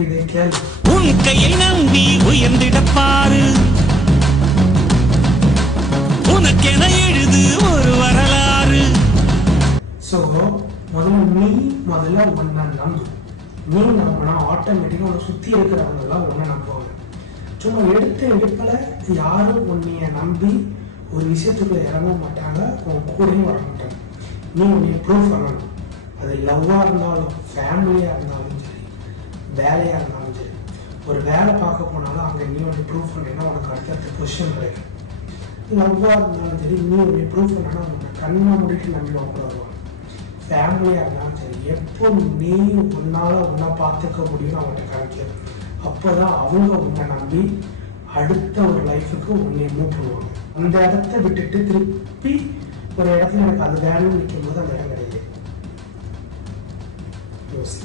இதை கேள். உன் கையை நம்பி உயர்ந்திடப்பாரு, உனக்கென எழுது ஒரு வரலாறு. ஸோ முதல்ல ஒன்றை நம்பு. நீ நம்பினா ஆட்டோமேட்டிக்காக உன்னை சுற்றி இருக்கிறவங்க தான் ஒன்றை நம்புவாங்க. சும்மா எடுப்பில் யாரும் உன்னைய நம்பி ஒரு விஷயத்துக்குள்ள இறங்க மாட்டாங்க, உன் கூடயும் வர மாட்டாங்க. நீ உன்னை ப்ரூவ் பண்ணணும். அது லவ்வாக இருந்தாலும், ஃபேமிலியாக இருந்தாலும் சரி, வேலையாக இருந்தாலும் சரி. ஒரு வேலை பார்க்க போனாலும் அங்கே நீ உன்னை ப்ரூவ் பண்ணீங்கன்னா உனக்கு அடுத்தடுத்த பொசிஷன் கிடைக்கும். லவ்வாக இருந்தாலும் சரி, நீ உன்னை ப்ரூவ் பண்ணனா உன்னை கண்ணை முடிட்டு நம்பி கூட வருவாங்க. ஃபேமிலியாக இருந்தாலும் சரி, எப்போ நீ ஒன்றை பார்த்துக்க முடியும்னு அவங்கள்ட்ட கிடைக்கும். அப்போ தான் அவங்க உன்னை நம்பி அடுத்த ஒரு லைஃபுக்கு உன்னை மூவ் பண்ணுவாங்க. அந்த இடத்த விட்டுட்டு திருப்பி ஒரு இடத்துல எனக்கு அது வேணும்னு நிற்கும் போது அந்த இடம் கிடையாது. யோசி.